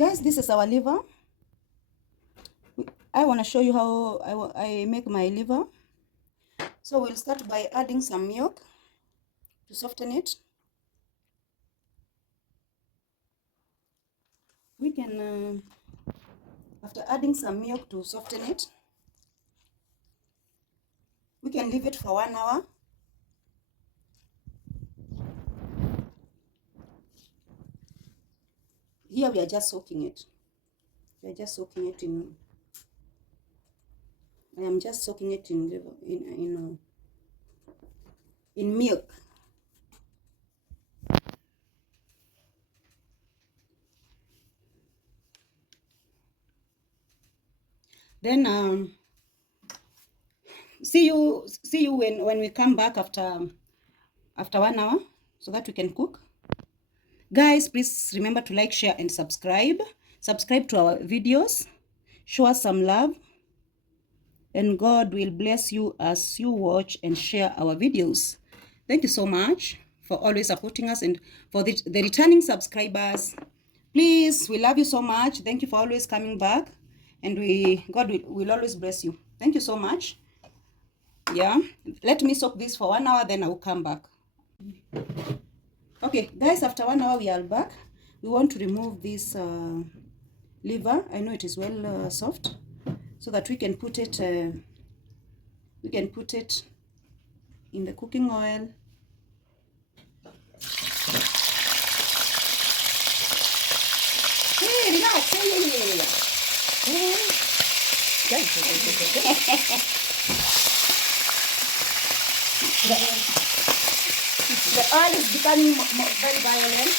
Guys, this is our liver. I want to show you how I make my liver. So we'll start by adding some milk to soften it. We can, after adding some milk to soften it, we can leave it for 1 hour. Here we are just soaking it. We are just soaking it in. I am just soaking it in milk. Then see you when we come back after 1 hour, so that we can cook. Guys, please remember to like, share, and subscribe. Subscribe to our videos. Show us some love. And God will bless you as you watch and share our videos. Thank you so much for always supporting us, and for the returning subscribers. Please, we love you so much. Thank you for always coming back. And God will always bless you. Thank you so much. Yeah. Let me soak this for 1 hour, then I will come back. Okay, guys, after 1 hour we are back. We want to remove this liver. I know it is well soft, so that we can put it in the cooking oil. Hey, relax. Hey. The oil is becoming very violent.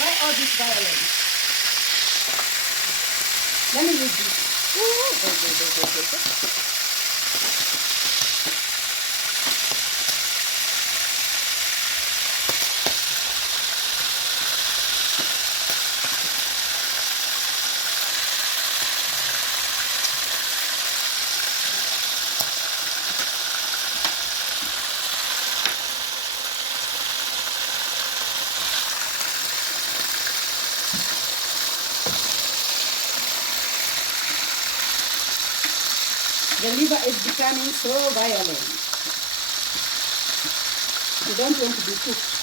Why all this violence? Let me use this. The liver is becoming so violent. You don't want to be cooked.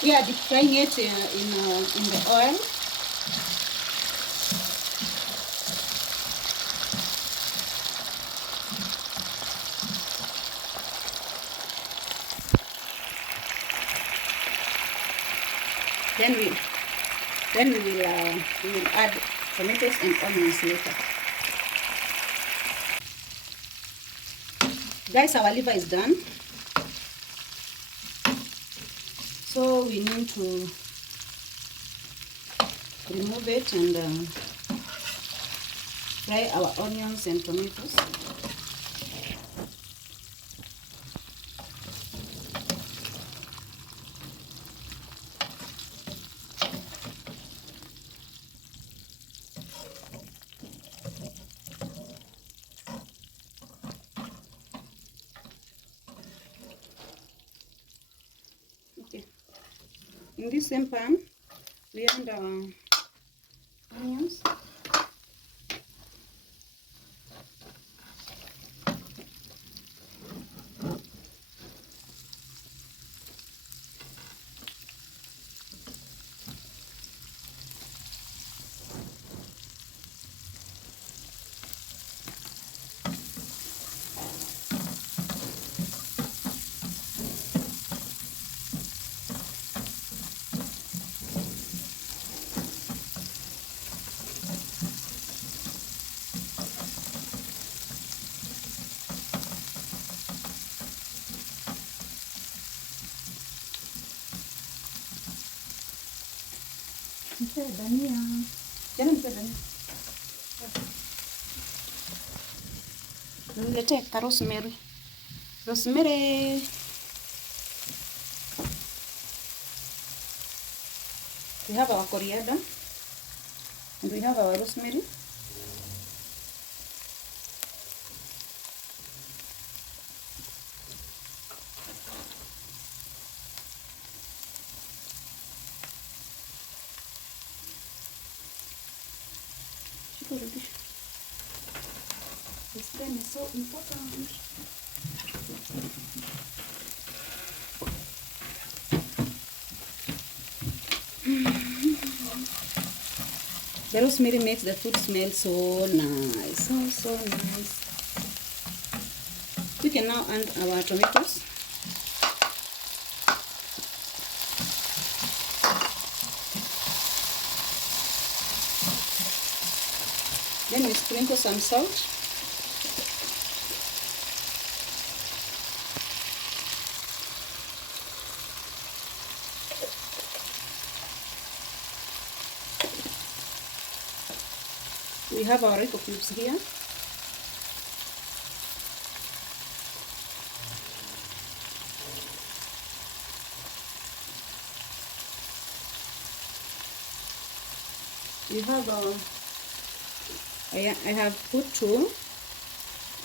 We are deep frying it in the oil. Then we will add tomatoes and onions later. Guys, our liver is done. So we need to remove it and fry our onions and tomatoes. Okay. In this same pan, we add onions. Nipe dania. Jana nipe dania. Niletee ka rosemary. Rosemary. We have our coriander and we have our rosemary. This pen is so important. The rosemary makes the food smell so nice, so nice. We can now add our tomatoes. Then we sprinkle some salt. We have our Royco cubes here. We have our, I have put 2.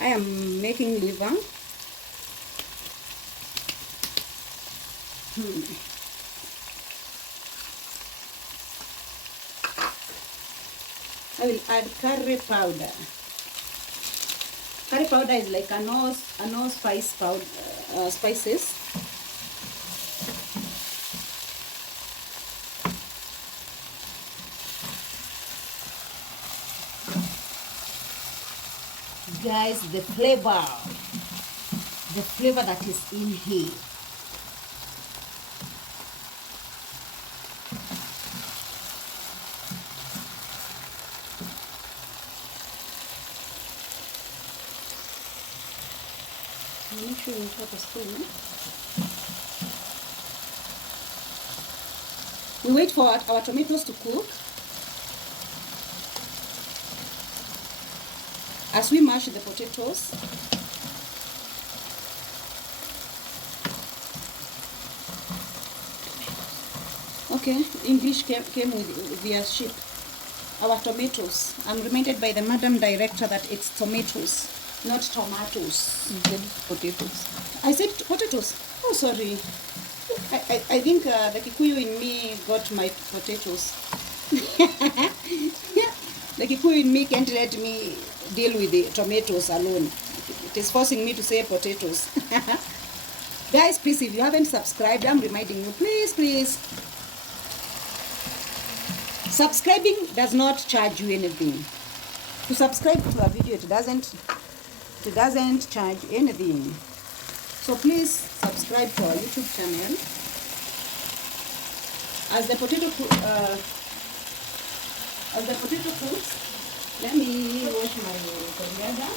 I am making liver. I will add curry powder. Curry powder is like a no spice powder, spices. Guys, the flavor that is in here. Make sure you have a spoon. We wait for our tomatoes to cook. As we mash the potatoes, okay, English came with their ship. Our tomatoes. I'm reminded by the Madam Director that it's tomatoes, not tomatoes. You said potatoes. I said potatoes. Oh, sorry. I think the Kikuyu in me got my potatoes. The Kikuyu in me can't let me deal with the tomatoes alone. It is forcing me to say potatoes. Guys, please, if you haven't subscribed, I'm reminding you, please. Subscribing does not charge you anything. To subscribe to a video, it doesn't charge anything. So please subscribe to our YouTube channel. As the potato cooks, let me wash my coriander.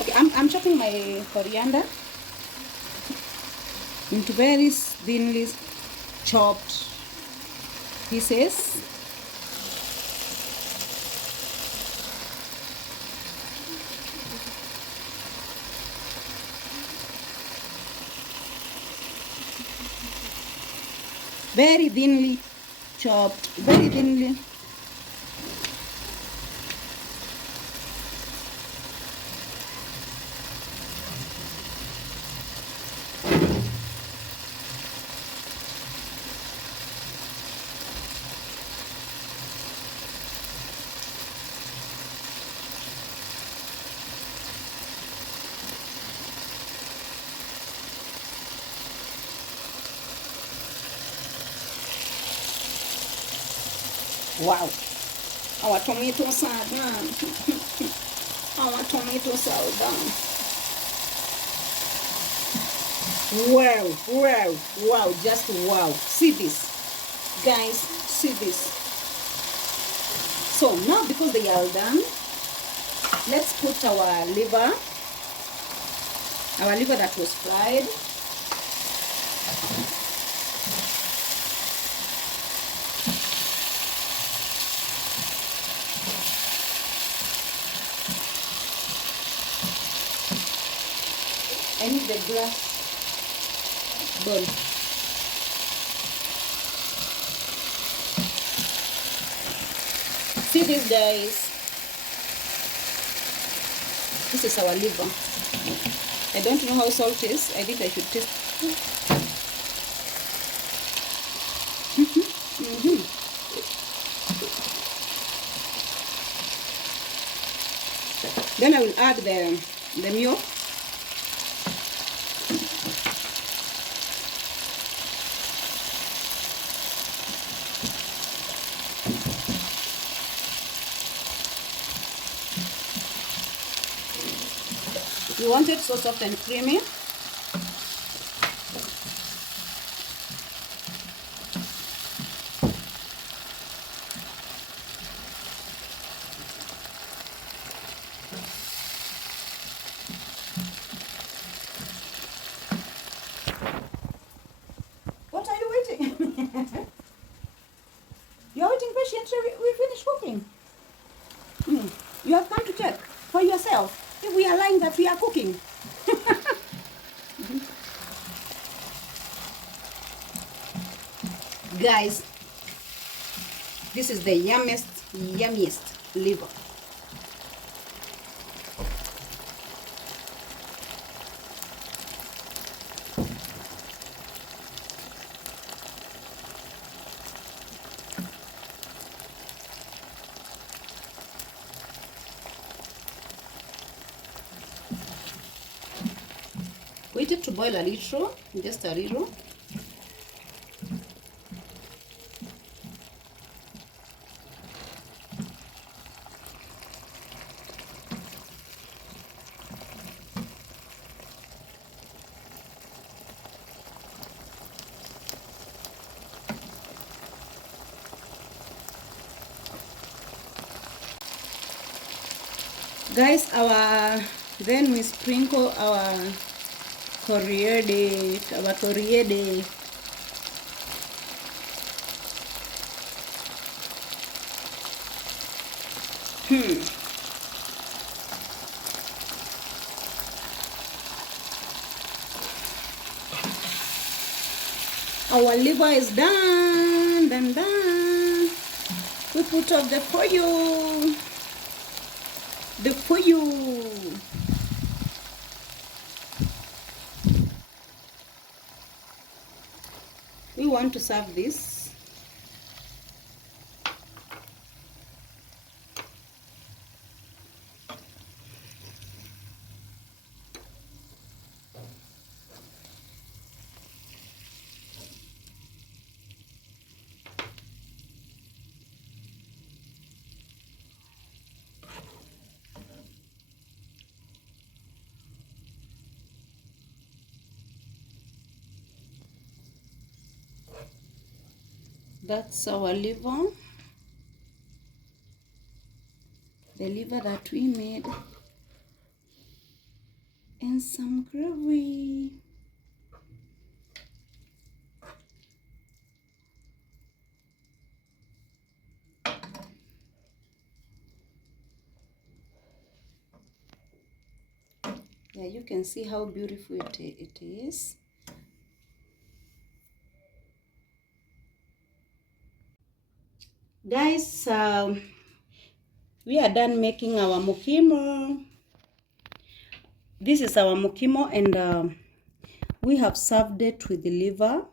Okay, I'm chopping my coriander into very thinly chopped pieces. Very thinly chopped, very thinly. Wow, our tomatoes are done. Our tomatoes are done. Wow, wow, wow, just wow. See this, guys, see this. So now because they are done, let's put our liver that was fried. I need the glass bowl. See this, guys. This is our liver. I don't know how salt is. I think I should taste. Then I will add the milk. You want it so soft and creamy. What are you waiting? You're waiting patiently. We finish cooking. You have come to check for yourself if we are lying that we are cooking. Guys, this is the yummiest liver. Wait it to boil a little, just a little. Guys, then we sprinkle our coriander. Our liver is done. We put up the pollo. We want to serve this. That's our liver. The liver that we made. And some gravy. Yeah, you can see how beautiful it is. Guys, we are done making our mukimo. This is our mukimo, and we have served it with the liver.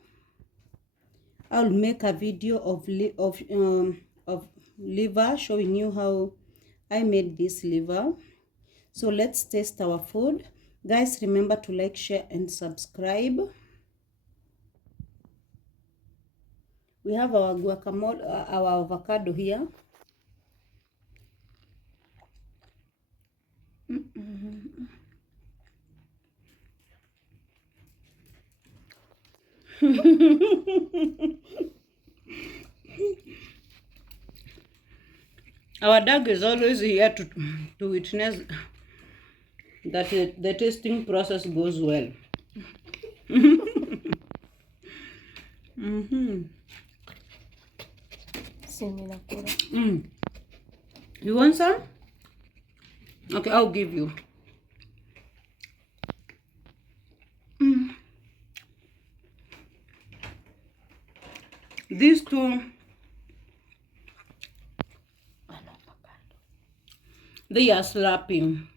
I'll make a video of liver showing you how I made this liver. So let's taste our food. Guys, remember to like, share, and subscribe. We have our guacamole, our avocado here. Our dog is always here to witness that the tasting process goes well. You want some? Okay, I'll give you. These two, they are slapping.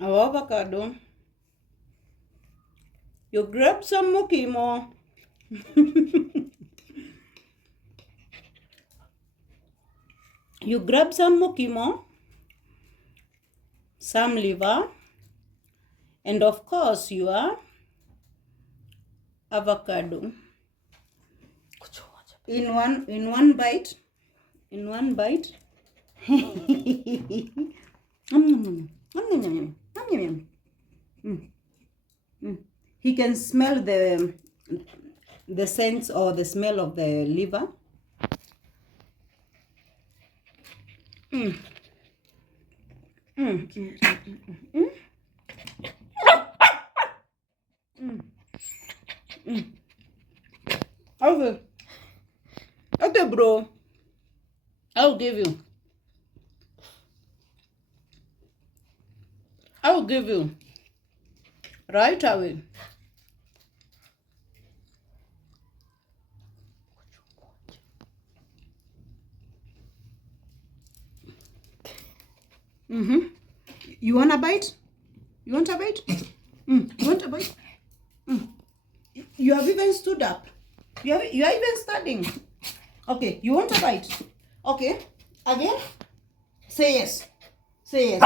Our avocado. You grab some mokimo. You grab some mokimo, some liver, and of course your avocado. In one bite. In one bite. He can smell the scent or the smell of the liver. Okay. Okay, bro. I'll give you. I'll give you. Right away. You want a bite? You want a bite? You want a bite? You have even stood up. You are even standing. Okay, you want a bite? Okay, again? Say yes. Say yes.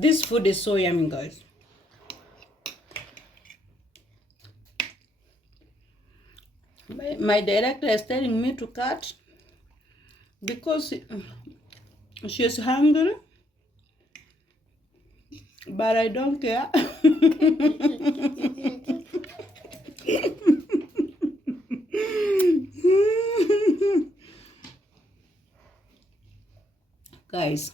This food is so yummy, guys. My director is telling me to cut because she's hungry, but I don't care. Guys.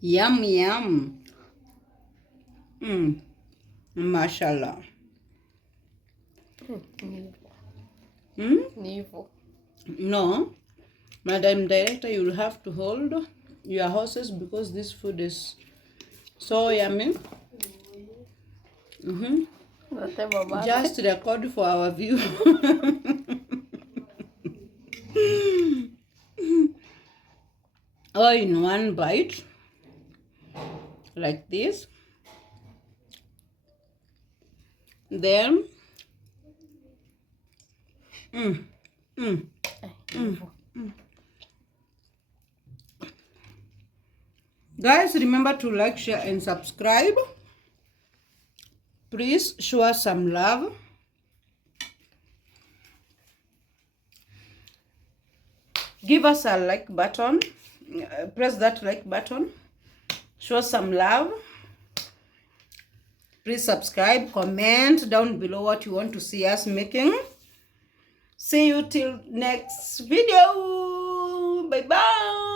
Yum, yum. Mashallah. No, Madam Director, you'll have to hold your horses because this food is so yummy. Just record for our view. All in one bite, like this. Then, guys, remember to like, share, and subscribe. Please show us some love. Give us a like button. Press that like button. Show some love. Please subscribe. Comment down below what you want to see us making. See you till next video. Bye bye.